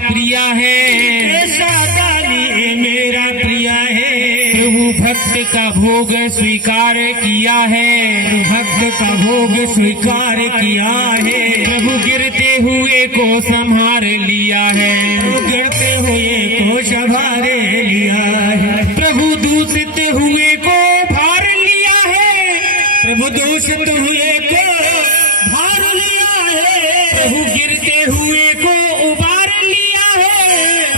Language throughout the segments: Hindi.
प्रिया है, ऐसा दानी मेरा प्रिया है। प्रभु भक्त का भोग स्वीकार किया है, भक्त का भोग स्वीकार किया है। प्रभु गिरते हुए को संभार लिया है, गिरते हुए को संभार लिया है। प्रभु दूषित हुए को भार लिया है, प्रभु दूषित हुए को भार लिया है। प्रभु गिरते हुए को उबार लिया है,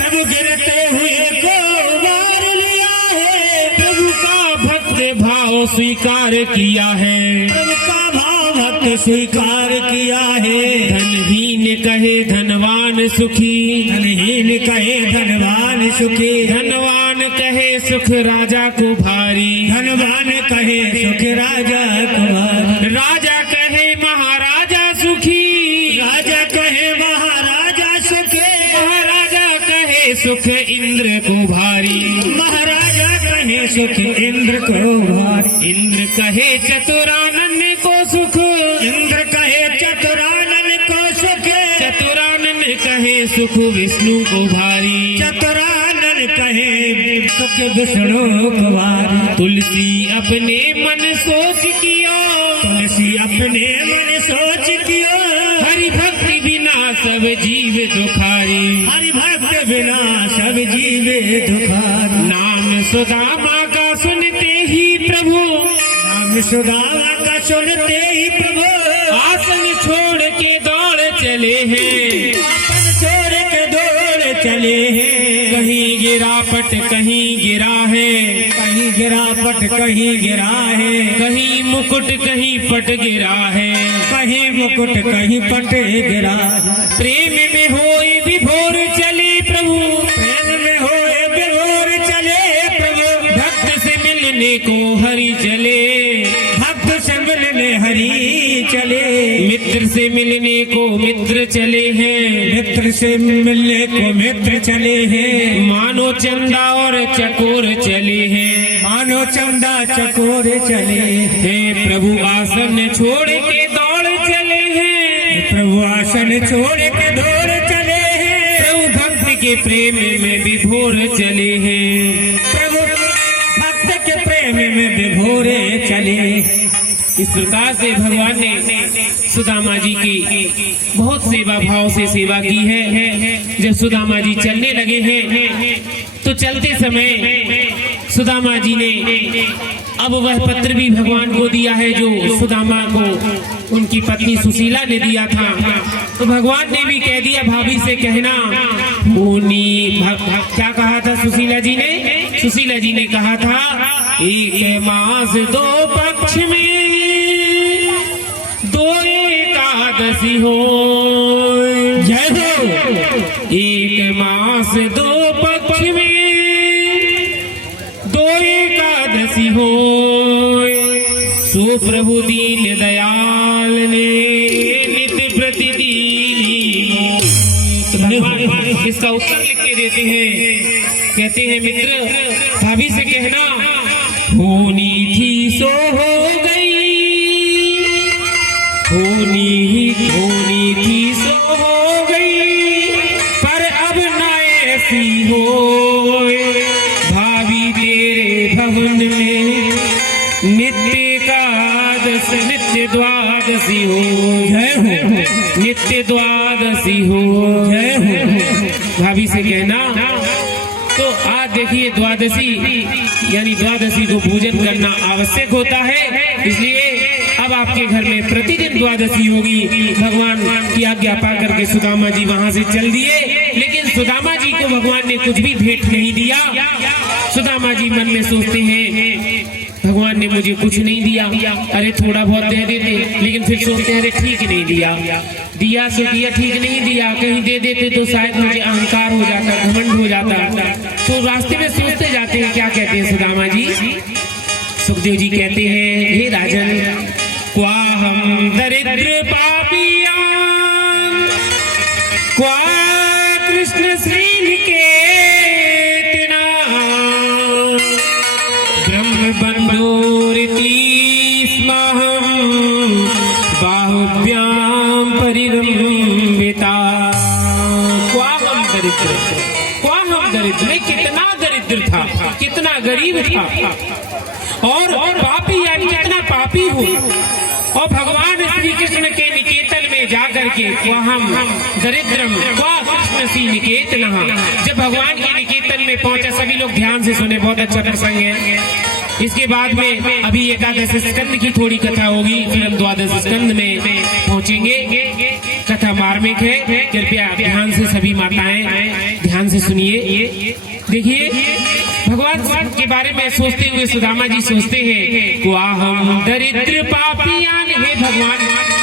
प्रभु गिरते हुए को उबार लिया है। प्रभु का भक्त भाव स्वीकार किया है, प्रभु का भाव भक्त स्वीकार किया है। धनहीन कहे धनवान सुखी, धनहीन कहे धनवान सुखी। धनवान कहे सुख राजा को भारी, धनवान कहे सुख राजा कुमार। राजा कहे महाराजा सुखी, राजा कहे महाराजा सुखी। महाराजा कहे सुख इंद्र को भारी, महाराजा कहे सुख इंद्र को भारी। इंद्र कहे चतुरानन को सुख, इंद्र कहे चतुरानन को सुख। चतुरानन कहे सुख विष्णु को भारी, चतुरानन कहे सुख विष्णु को भारी। तुलसी अपने मन सोच किया, तुलसी अपने मन सोच किया। हरि भक्ति बिना सब जीव दुखारी, हरि भक्त बिना सब जीव दुखारी। नाम सुदामा का सुनते ही प्रभु, नाम सुदामा का सुनते ही प्रभु आसन छोड़ के दौड़ चले हैं, अपन छोड़ के दौड़ चले हैं। कहीं गिरा पट कहीं गिरा है, कहीं गिरा पट कहीं गिरा है। कहीं मुकुट कहीं पट गिरा है, कहीं मुकुट कहीं पट गिरा है। प्रेम में होए विभोर चले प्रभु, प्रेम में होए विभोर चले प्रभु। भक्त से मिलने को हरि चले, भक्त से मिलने हरि चले। मित्र से मिलने को मित्र चले हैं, मित्र से मिलने को मित्र चले हैं। मानो चंदा और चकोर चले हैं, मानो चंदा चकोर चले हे प्रभु आसन छोड़ के दौड़ चले हैं, प्रभु आसन छोड़ के दौड़ चले हैं। प्रभु भक्त के प्रेम में विभोर चले हैं, प्रभु भक्त के प्रेम में विभोरे चले। इस प्रकार से भगवान ने सुदामा जी की बहुत सेवा भाव से सेवा की है। जब सुदामा जी चलने लगे हैं तो चलते समय सुदामा जी ने अब वह पत्र भी भगवान को दिया है जो सुदामा को उनकी पत्नी सुशीला ने दिया था। तो भगवान ने भी कह दिया भाभी से कहना होनी। क्या कहा था सुशीला जी ने? सुशीला जी ने कहा था एक मास दो पक्ष में दो एकादशी हो। जय हो। एक मास दो पक्ष में दो एकादशी हो। सो प्रभु दीन दयाल ने नित्य प्रतिदिन इसका उत्तर लिख के देते हैं। कहते हैं मित्र भाभी से कहना होनी थी सो हो गई, होनी थी सो हो गई, पर अब न ऐसी हो। भाभी तेरे भवन में नित्य एकादश नित्य द्वादशी हो। जय हो। नित्य द्वादशी हो। जय हो। भाभी से कहना। तो आज देखिए द्वादशी यानी द्वादशी को पूजन करना आवश्यक होता है, इसलिए अब आपके घर में प्रतिदिन द्वादशी होगी। भगवान की आज्ञा पा करके सुदामा जी वहां से चल दिए, लेकिन सुदामा जी को भगवान ने कुछ भी भेंट नहीं दिया। सुदामा जी मन में सोचते हैं भगवान ने मुझे कुछ नहीं दिया, अरे थोड़ा बहुत दे देते, लेकिन फिर सोचते हैं अरे ठीक नहीं दिया, दिया तो दिया, ठीक नहीं दिया, कहीं दे देते तो शायद मुझे अहंकार हो जाता, घमंड हो जाता। तो रास्ते में सोचते जाते हैं। क्या कहते हैं सुदामा जी? सुखदेव जी कहते हैं हे राजन, क्वा हम दरिद्र पापिया, क्वा कृष्ण श्री के बंधोरिति स्महं बाहुभ्यां परिरम्भिता। क्वा हम दरिद्र, क्वा हम दरिद्र। मैं कितना दरिद्र था, कितना गरीब था, और पापी यानी कितना पापी हूँ। और भगवान श्री कृष्ण के निकेतन में जाकर के हम दरिद्रम क्वा कृष्ण निकेतन, जब भगवान के निकेतन में पहुंचा, सभी लोग ध्यान से सुने, बहुत अच्छा प्रसंग है। इसके बाद में अभी एकादश स्कंद की थोड़ी कथा होगी, फिर हम द्वादश स्कंद में पहुंचेंगे। कथा मार्मिक है, कृपया ध्यान से सभी माताएं ध्यान से सुनिए। देखिए भगवान के बारे में सोचते हुए सुदामा जी सोचते हैं, क्वा हम दरिद्र पापियान, हे भगवान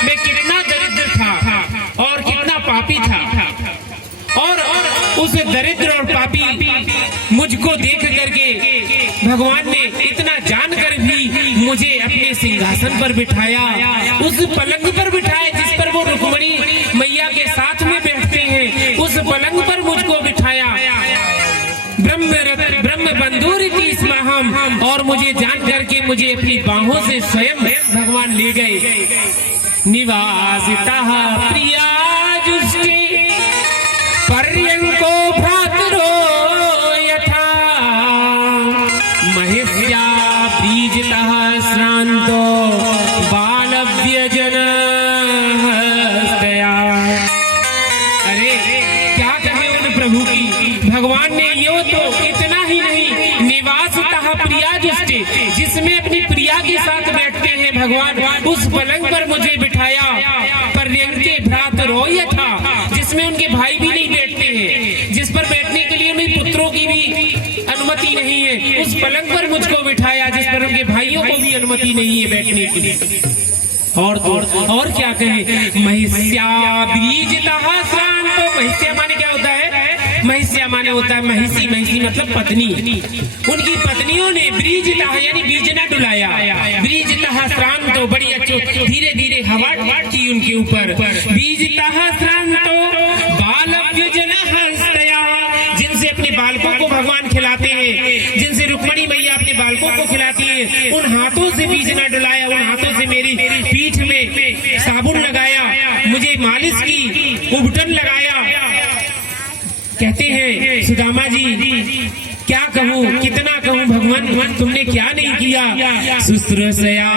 मैं कितना दरिद्र था और कितना पापी था, और उस दरिद्र और पापी मुझको देख करके भगवान ने इतना जानकर भी मुझे अपने सिंहासन पर बिठाया, उस पलंग पर बिठाया जिस पर वो रुक्मणी मैया के साथ में बैठते हैं, उस पलंग पर मुझको बिठाया। ब्रह्म बंधुरिति स्म हम, और मुझे जान करके मुझे अपनी बाहों से स्वयं भगवान ले गए। निवासितः प्रिया जुष्टे पर्यंको भ्रातरो यथा, महिष्या बीजतः श्रांतो बालव्यजन हस्तया। अरे क्या कहे उन प्रभु की, भगवान ने यो तो इतना ही नहीं, निवासितः प्रिया जुष्टे, जिसमें अपनी प्रिया के साथ बैठते हैं भगवान, उस पलंग पर मुझे बिठाया। पर्यंके भ्रातरो यथा, जिसमें उनके भाई भी नहीं बैठते हैं, जिस पर बैठने के लिए उनके पुत्रों की भी अनुमति नहीं है, उस पलंग पर मुझको बिठाया जिस पर उनके भाइयों को भी अनुमति नहीं है बैठने के लिए। और क्या कहे, महिष्या बीजतः श्रांतो, महिष्या माने क्या होता है, महिष्या माने होता है महिषी, महिषी मतलब पत्नी। उनकी पत्नियों ने ब्रीजतः यानी बीज न डुलाया, ब्रीजतः श्रांतो, बड़ी अच्छी धीरे धीरे हवा की उनके ऊपर, बीजतः श्रांतो बालव्यजन हस्तया, जिनसे अपने बालकों को भगवान खिलाते हैं, जिनसे रुक्मणी मैया अपने बालकों को खिलाती है, उन हाथों से बीज न डुलाया, उन हाथों से मेरी पीठ में साबुन लगाया, मुझे मालिश की, उबटन लगाया। कहते हैं सुदामा जी क्या कहूँ, कितना कहूँ भगवान तुमने क्या नहीं किया। शुश्रूषया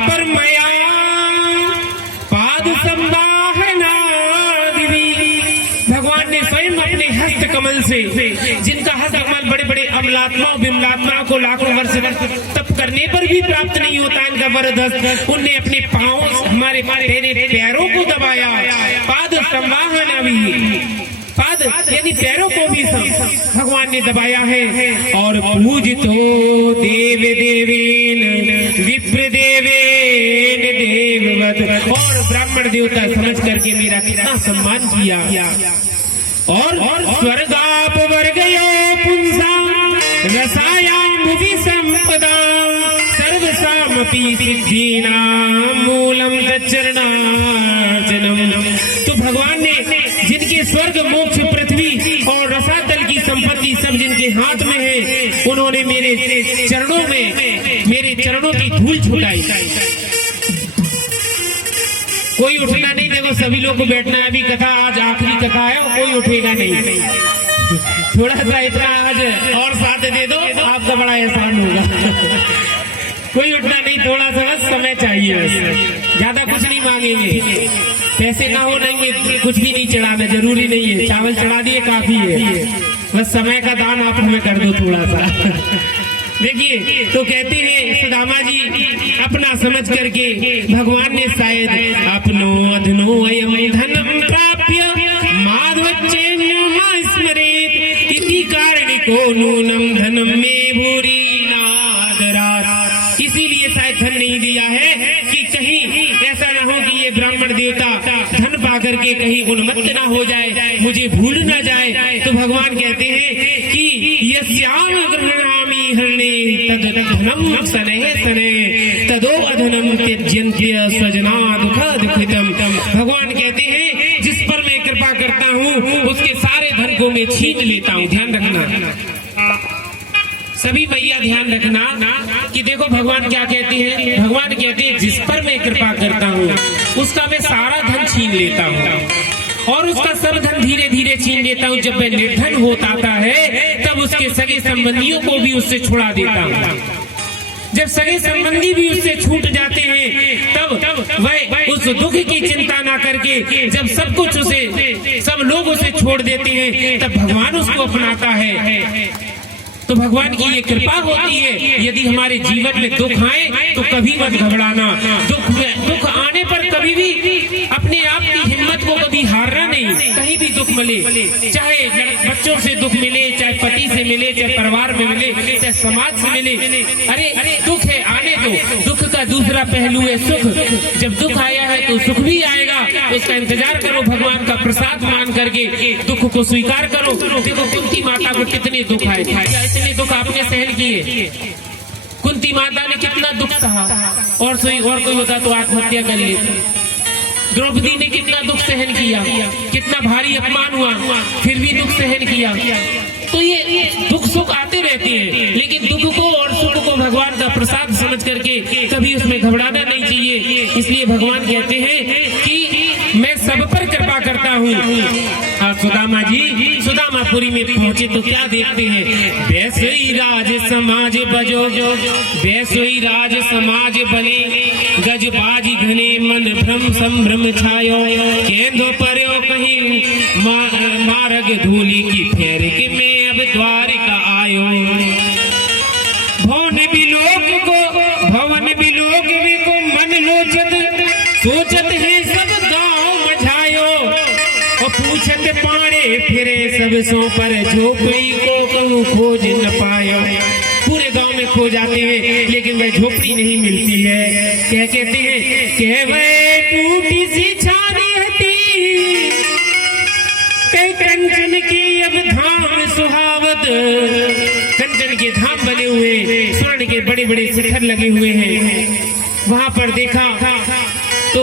परमया पाद संवाहना दिवी, भगवान ने स्वयं अपने हस्त कमल से, जिनका हस्त कमल बड़े बड़े अमलात्माओं बिमलात्माओं को लाखों वर्ष तप करने पर भी प्राप्त नहीं होता इनका वरदस्त, उनने अपने पांव हमारे पैरों को दबाया। पाद संवाहना भी, पाद यानी पैरों को भी भगवान ने दबाया है। और पूजितो देव देवेन विप्र देवेन देववत, और ब्राह्मण देवता समझ करके मेरा कितना सम्मान किया। और स्वर्गाप वर्गयो पुंसा रसायाम विसंपदा, सर्वसामपि सिद्धीनां मूलम तच्चरणार्चनम। तो भगवान ने जिनके स्वर्ग मोक्ष पृथ्वी और रसातल की संपत्ति सब जिनके हाथ में है, उन्होंने मेरे चरणों की धूल छुटाई। कोई उठना नहीं, देखो सभी लोग को बैठना है, अभी कथा आज आखिरी कथा है, कोई उठेगा नहीं। थोड़ा सा इतना आज और साथ दे दो, आपका बड़ा एहसान होगा। कोई उठना नहीं, थोड़ा सा बस समय चाहिए, बस ज्यादा कुछ नहीं मांगेंगे। पैसे ना हो नहीं, कुछ भी नहीं चढ़ाना, जरूरी नहीं है, चावल चढ़ा दिए काफी है, बस समय का दान आप हमें कर दो थोड़ा सा। देखिए तो कहते हैं सुदामा जी अपना समझ करके भगवान ने शायद अपनो अधनो अयम धनम प्राप्य माधवच्चेन्यो न स्मरेत इति कारणिको नूनम धनम मे भूरि नादरात्, इसीलिए शायद धन नहीं दिया है कि कहीं ऐसा ना हो कि ये ब्राह्मण देवता धन पा करके कहीं उन्मत्त ना हो जाए, मुझे भूल ना जाए। तो भगवान कहते हैं कि यस्याम गृह्णामि हरणे तद धनम सनहे सनहे तदो अधनम त्यज्यन्त्य सजना दुख दुखितम। भगवान कहते हैं जिस पर मैं कृपा करता हूँ उसके सारे धन को मैं छीन लेता हूँ। ध्यान रखना सभी भैया, ध्यान रखना कि देखो भगवान क्या कहते हैं। भगवान कहते हैं जिस पर मैं कृपा करता हूँ उसका मैं सारा धन छीन लेता हूँ। और उसका सब धन धीरे धीरे छीन लेता हूँ। जब मैं निर्धन होता है तब उसके सगे संबंधियों को भी उससे छुड़ा देता हूँ। जब सगे संबंधी भी उससे छूट जाते हैं तब वह उस दुख की चिंता ना करके जब सब कुछ उसे सब लोग उसे छोड़ देते हैं तब भगवान उसको अपनाता है। तो भगवान की ये कृपा होती है। यदि हमारे जीवन में दुख आए तो कभी मत घबराना। दुख आने पर कभी भी अपने आप की हिम्मत को कभी हारना नहीं। कहीं भी दुख मिले, चाहे बच्चों से दुख मिले, चाहे पति से मिले, चाहे परिवार में मिले, चाहे समाज से मिले, अरे दुख है आने दो। दुख का दूसरा पहलू है सुख। जब दुख आया है तो सुख भी आएगा, तो इसका इंतजार करो। भगवान का प्रसाद मान करके दुख को स्वीकार करो। देखो कुंती माता को कितने दुख आए थे, इतने दुख आपने सहन किए। कुंती माता ने कितना दुख सहा, और कोई होता तो आत्महत्या कर लेती। द्रौपदी ने कितना दुख सहन किया, कितना भारी अपमान हुआ, फिर भी दुख सहन किया। तो ये दुख सुख आते रहते हैं, लेकिन दुख को और सुख को भगवान का प्रसाद समझ करके कभी उसमें घबराना नहीं चाहिए। इसलिए भगवान कहते हैं कि मैं सब पर कृपा करता हूँ। और सुदामा जी सुदामापुरी में पहुंचे तो क्या देखते हैं, वैसोई राज समाज बजो, वैसोई राज समाज बने, गजबाजी घने मन भ्रम संभ्रम छायो, केंदो पर्यो कहीं मार्ग धूली की फेर के मैं अब द्वारिका आयो। भवन बिलोक को मन लोचत, सोचत है सब गांव मझायो, और पूछत पाड़े फिरे सब सो पर झोपड़ी को कहूँ खोज न पायो। पूरे गांव में खो जाते हैं लेकिन वह झोपड़ी नहीं मिलती है। क्या कहते हैं, कह वह टूटी सी छानी हती, कई कंचन की अब धाम सुहावत। कंचन के धाम बने हुए, स्वर्ण के बड़े बड़े शिखर लगे हुए हैं। वहां पर देखा तो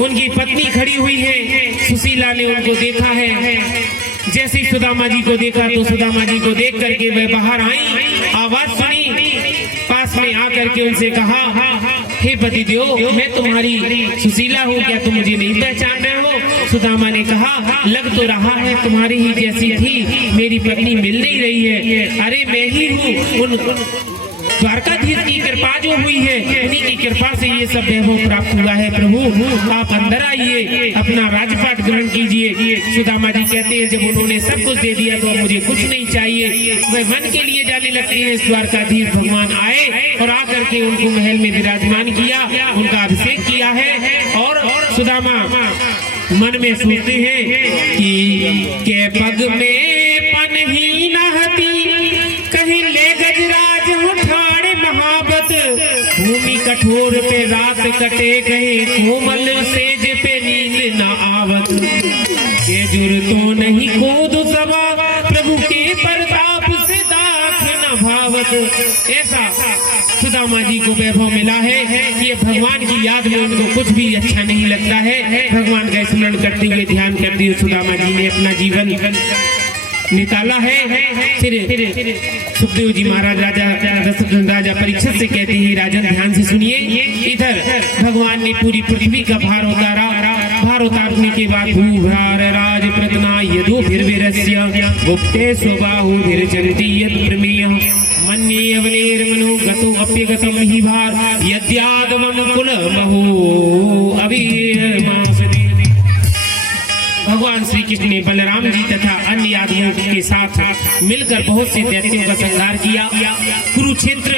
उनकी पत्नी खड़ी हुई है। सुशीला ने उनको देखा है। जैसे ही सुदामा जी को देखा तो सुदामा जी को देख करके वह बाहर आई, आवाज सुनी, पास में आकर के उनसे कहा, हे पतिदेव मैं तुम्हारी सुशीला हूँ, क्या तुम मुझे नहीं पहचान रहे हो? सुदामा ने कहा, लग तो रहा है तुम्हारी ही जैसी थी, मेरी पत्नी मिल नहीं रही है। अरे मैं ही हूँ, उन द्वारकाधीश की कृपा जो हुई है, उन्हीं की कृपा से ये सब वैभव प्राप्त हुआ है। प्रभु आप अंदर आइए, अपना राजपाट ग्रहण कीजिए। सुदामा जी कहते हैं जब उन्होंने सब कुछ दे दिया तो मुझे कुछ नहीं चाहिए। वह वन के लिए जाने लगते हैं। द्वारकाधीश भगवान आए और आकर के उनको महल में विराजमान किया, उनका अभिषेक किया है। और सुदामा मन में सोचते हैं कि के पग में पन ही नहती, कहीं ले गजराज उठाड़े महाबत, भूमि कठोर पे रात कटे गए, कोमल सेज पे नींद न आवत। ये जुर तो नहीं कोद सवा, प्रभु के प्रताप से दाख न भावत। ऐसा सुदामा जी को वैभव मिला है। ये भगवान की याद में उनको कुछ भी अच्छा नहीं लगता है। भगवान का स्मरण करते हुए, ध्यान करते हुए सुदामा जी ने अपना जीवन निकाला है। फिर सुखदेव जी महाराज राजा परीक्षित से कहते हैं, राजन ध्यान से सुनिए। इधर भगवान ने पूरी पृथ्वी का भार उतारा। भार उतारने के बाद भूभार राज प्रतना यदो फिर विरस्य गुप्ते स्वबाहु धीर चंती यद प्रमेय मन्ये अवनेर्मनो गतो अप्यगतम ही भार यद्यादवम कुल महो अभिमासदे। भगवान श्री कृष्ण ने बलराम जी तथा अन्य यादवों के साथ मिलकर बहुत से दैत्यों का संहार किया। कुरुक्षेत्र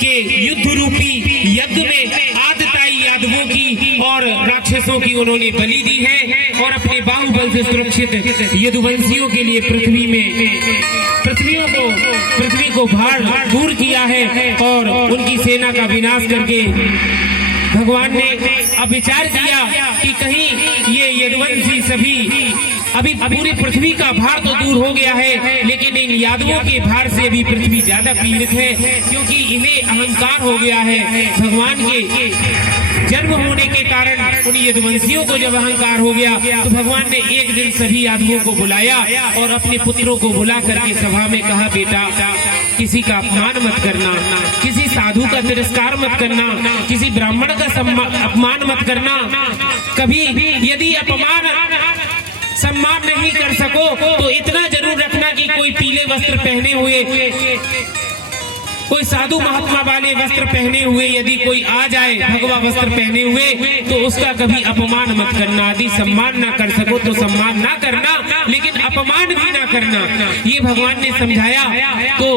के युद्ध रूपी यज्ञ में आदताई यादवों की और राक्षसों की उन्होंने बलि दी है, और अपने बाहुबल से सुरक्षित यदुवंशियों के लिए पृथ्वी को भार दूर किया है, और उनकी सेना का विनाश करके भगवान ने अब विचार किया कि कहीं ये यदुवंशी सभी अभी पूरी पृथ्वी का भार तो दूर हो गया है, लेकिन इन यादवों के भार से अभी पृथ्वी ज्यादा पीड़ित है, क्योंकि इन्हें अहंकार हो गया है। भगवान के जन्म होने के कारण उन यदुवंशियों को जब अहंकार हो गया तो भगवान ने एक दिन सभी यादवों को बुलाया और अपने पुत्रों को बुला करके सभा में कहा, बेटा किसी का अपमान मत करना, किसी साधु का तिरस्कार मत करना, किसी ब्राह्मण का अपमान मत करना। कभी यदि अपमान सम्मान नहीं कर सको तो इतना जरूर रखना कि कोई पीले वस्त्र पहने हुए, कोई साधु महात्मा वाले वस्त्र पहने हुए यदि कोई आ जाए भगवा वस्त्र पहने हुए तो उसका कभी अपमान मत करना। यदि सम्मान ना कर सको तो सम्मान ना करना, लेकिन अपमान भी ना करना। ये भगवान ने समझाया तो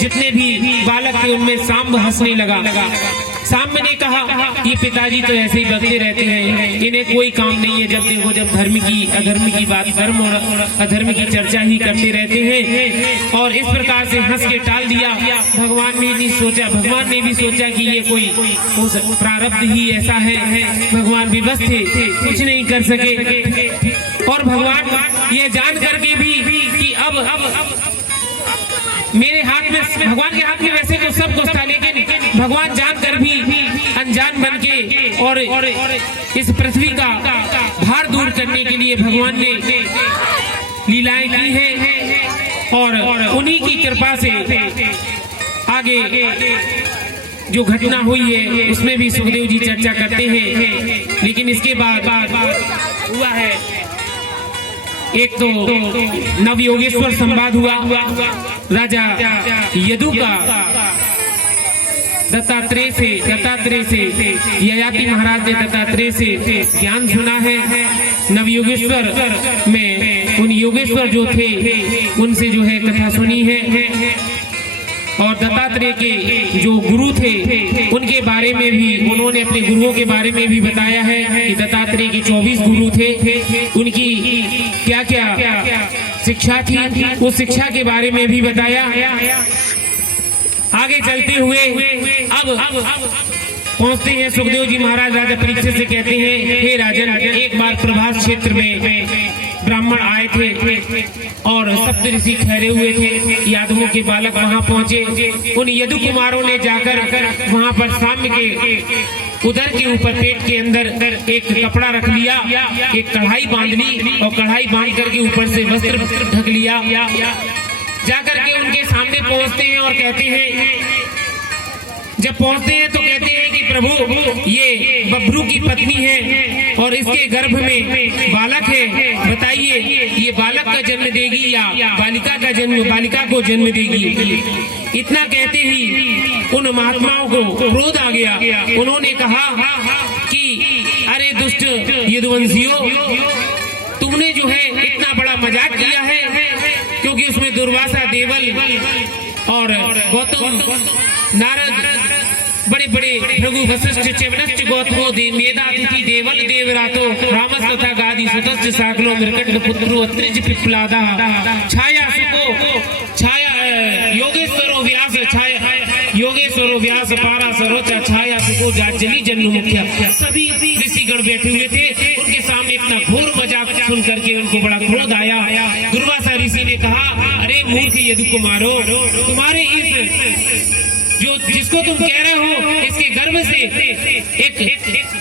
जितने भी बालक थे उनमें सांब हंसने लगा। सांब ने कहा ये पिताजी तो ऐसे ही बकते रहते हैं, इन्हें कोई काम नहीं है, जब देखो जब धर्म की अधर्म की बात, धर्म और अधर्म की चर्चा ही करते रहते हैं। और इस प्रकार से हंस के टाल दिया। भगवान ने नहीं सोचा, भगवान ने भी सोचा कि ये कोई प्रारब्ध ही ऐसा है, भगवान विवश थे, कुछ नहीं कर सके। और भगवान ये जान करके भी कि अब मेरे हाथ में, भगवान के हाथ में वैसे तो सब कुछ था, लेकिन भगवान जानकर भी अनजान बन के और इस पृथ्वी का भार दूर करने के लिए भगवान ने लीलाएं की है। और उन्हीं की कृपा से आगे जो घटना हुई है उसमें भी सुखदेव जी चर्चा करते हैं। लेकिन इसके बाद हुआ है एक तो नवयोगेश्वर संवाद हुआ। राजा यदु का दत्तात्रेय से ययाति महाराज ने दत्तात्रेय से ज्ञान सुना है। नवयोगेश्वर में उन योगेश्वर जो थे उनसे जो है कथा सुनी है। और दत्तात्रेय के जो गुरु थे उनके बारे में भी उन्होंने अपने गुरुओं के बारे में भी बताया है कि दत्तात्रेय के 24 गुरु थे, उनकी क्या क्या शिक्षा थी, उस शिक्षा के बारे में भी बताया। आगे चलते हुए अब पहुंचते हैं सुखदेव जी महाराज राजा परीक्षित से कहते हैं, हे राजन, एक बार प्रभास क्षेत्र में ब्राह्मण आए थे और सप्त ऋषि ठहरे हुए थे। यादवों के बालक वहां पहुंचे। उन यदु कुमारों ने जाकर वहां पर साम्य के उदर के ऊपर पेट के अंदर एक कपड़ा रख लिया, एक कढ़ाई बांध ली और कढ़ाई बांध करके ऊपर से वस्त्र ढक लिया। जाकर के उनके सामने पहुंचते हैं और कहते हैं, जब पहुंचते हैं तो कहते हैं कि प्रभु ये बब्रू की पत्नी है और इसके गर्भ में बालक है, बताइए ये बालक का जन्म देगी या बालिका को जन्म देगी। इतना कहते ही उन महात्माओं को क्रोध आ गया। उन्होंने कहा कि अरे दुष्ट यदुवंशियों, तुमने जो है इतना बड़ा मजाक किया है, क्योंकि उसमें दुर्वासा, देवल और गौतम, नारद, बड़े बड़े भृगु, वशिष्ठ, च्यवनश्च, गौतमो, मेधातिथि, देवल, देवरातो, रामस तथा गादि, सुतश्च, साकलो, मृकंड पुत्रो, अत्रिज, पिप्पलादा, छाया सुको, योगेश्वरो व्यास, पारा सरोचा, छाया सुको, जाजली, जन्नु मुखिया। सभी ऋषिगण बैठे हुए थे। उनके सामने इतना घोर मजाक सुन करके उनको बड़ा क्रोध आया। दुर्वासा ऋषि ने कहा, अरे मूर्ख यदु कुमारो, तुम्हारे इस जिसको तुम कह रहे हो इसके गर्भ से एक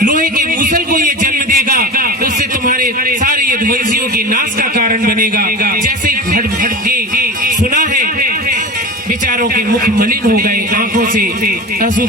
लोहे के मूसल को ये जन्म देगा, उससे तुम्हारे सारे यदुवंशियों के नाश का कारण बनेगा। जैसे घट के सुना है, बेचारों के मुख मलिन हो गए, आंखों से